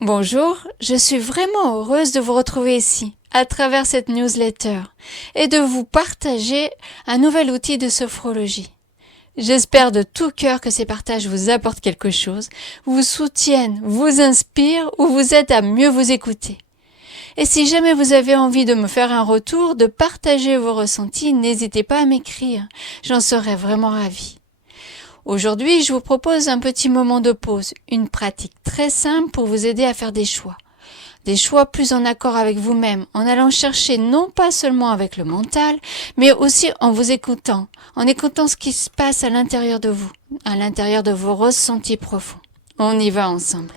Bonjour, je suis vraiment heureuse de vous retrouver ici, à travers cette newsletter, et de vous partager un nouvel outil de sophrologie. J'espère de tout cœur que ces partages vous apportent quelque chose, vous soutiennent, vous inspirent ou vous aident à mieux vous écouter. Et si jamais vous avez envie de me faire un retour, de partager vos ressentis, n'hésitez pas à m'écrire, j'en serais vraiment ravie. Aujourd'hui, je vous propose un petit moment de pause, une pratique très simple pour vous aider à faire des choix. Des choix plus en accord avec vous-même, en allant chercher non pas seulement avec le mental, mais aussi en vous écoutant, en écoutant ce qui se passe à l'intérieur de vous, à l'intérieur de vos ressentis profonds. On y va ensemble.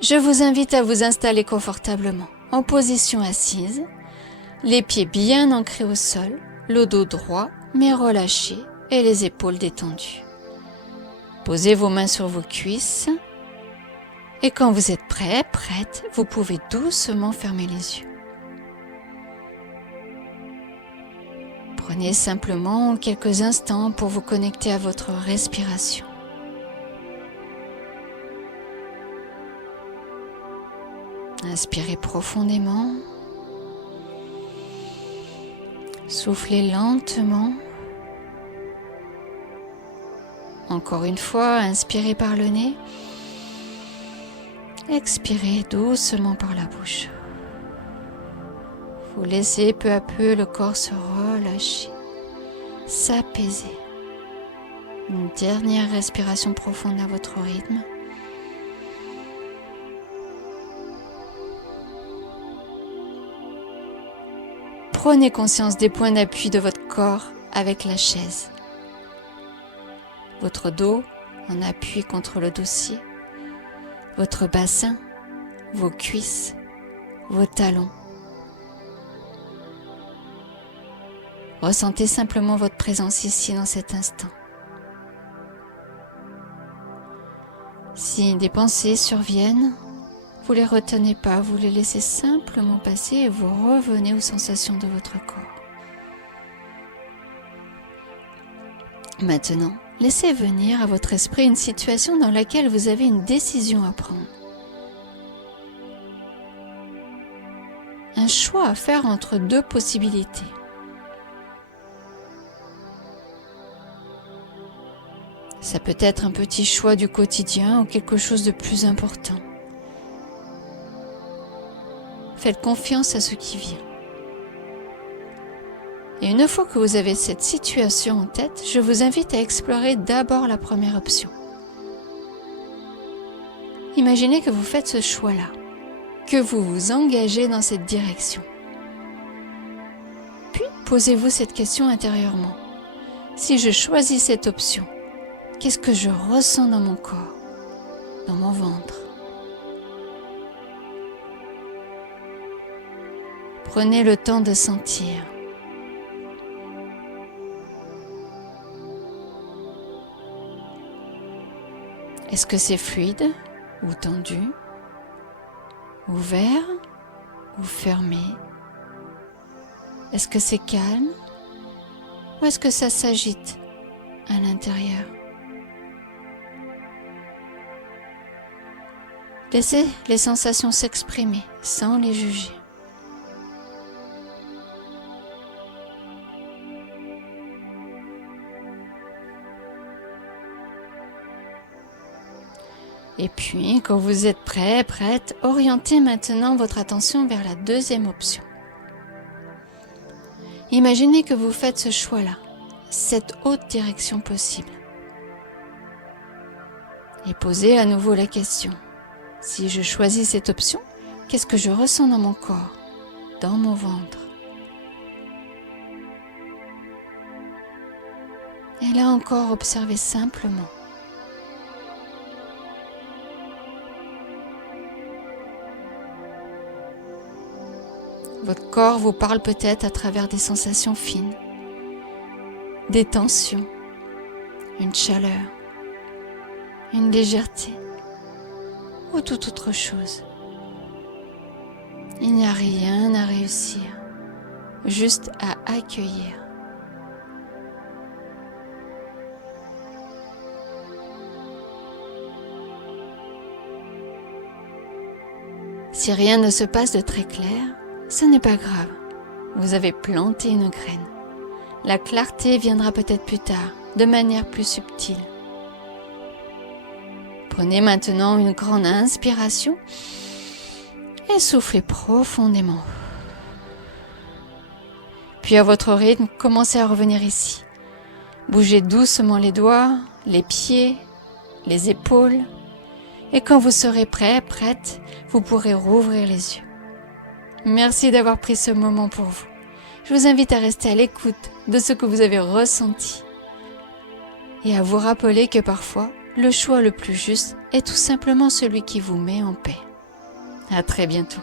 Je vous invite à vous installer confortablement, en position assise, les pieds bien ancrés au sol, le dos droit mais relâché et les épaules détendues. Posez vos mains sur vos cuisses et quand vous êtes prêt, prête, vous pouvez doucement fermer les yeux. Prenez simplement quelques instants pour vous connecter à votre respiration. Inspirez profondément. Soufflez lentement. Encore une fois, inspirez par le nez. Expirez doucement par la bouche. Vous laissez peu à peu le corps se relâcher, s'apaiser. Une dernière respiration profonde à votre rythme. Prenez conscience des points d'appui de votre corps avec la chaise. Votre dos en appui contre le dossier, votre bassin, vos cuisses, vos talons. Ressentez simplement votre présence ici dans cet instant. Si des pensées surviennent, vous ne les retenez pas, vous les laissez simplement passer et vous revenez aux sensations de votre corps. Maintenant, laissez venir à votre esprit une situation dans laquelle vous avez une décision à prendre. Un choix à faire entre deux possibilités. Ça peut être un petit choix du quotidien ou quelque chose de plus important. Faites confiance à ce qui vient. Et une fois que vous avez cette situation en tête, je vous invite à explorer d'abord la première option. Imaginez que vous faites ce choix-là, que vous vous engagez dans cette direction. Puis, posez-vous cette question intérieurement. Si je choisis cette option, qu'est-ce que je ressens dans mon corps, dans mon ventre? Prenez le temps de sentir. Est-ce que c'est fluide ou tendu, ouvert ou fermé? Est-ce que c'est calme ou est-ce que ça s'agite à l'intérieur? Laissez les sensations s'exprimer sans les juger. Et puis, quand vous êtes prêt, prête, orientez maintenant votre attention vers la deuxième option. Imaginez que vous faites ce choix-là, cette autre direction possible. Et posez à nouveau la question. Si je choisis cette option, qu'est-ce que je ressens dans mon corps, dans mon ventre? Et là encore, observez simplement. Votre corps vous parle peut-être à travers des sensations fines, des tensions, une chaleur, une légèreté ou toute autre chose. Il n'y a rien à réussir, juste à accueillir. Si rien ne se passe de très clair, ce n'est pas grave. Vous avez planté une graine. La clarté viendra peut-être plus tard, de manière plus subtile. Prenez maintenant une grande inspiration et soufflez profondément. Puis à votre rythme, commencez à revenir ici. Bougez doucement les doigts, les pieds, les épaules. Et quand vous serez prêt, prête, vous pourrez rouvrir les yeux. Merci d'avoir pris ce moment pour vous. Je vous invite à rester à l'écoute de ce que vous avez ressenti et à vous rappeler que parfois, le choix le plus juste est tout simplement celui qui vous met en paix. À très bientôt.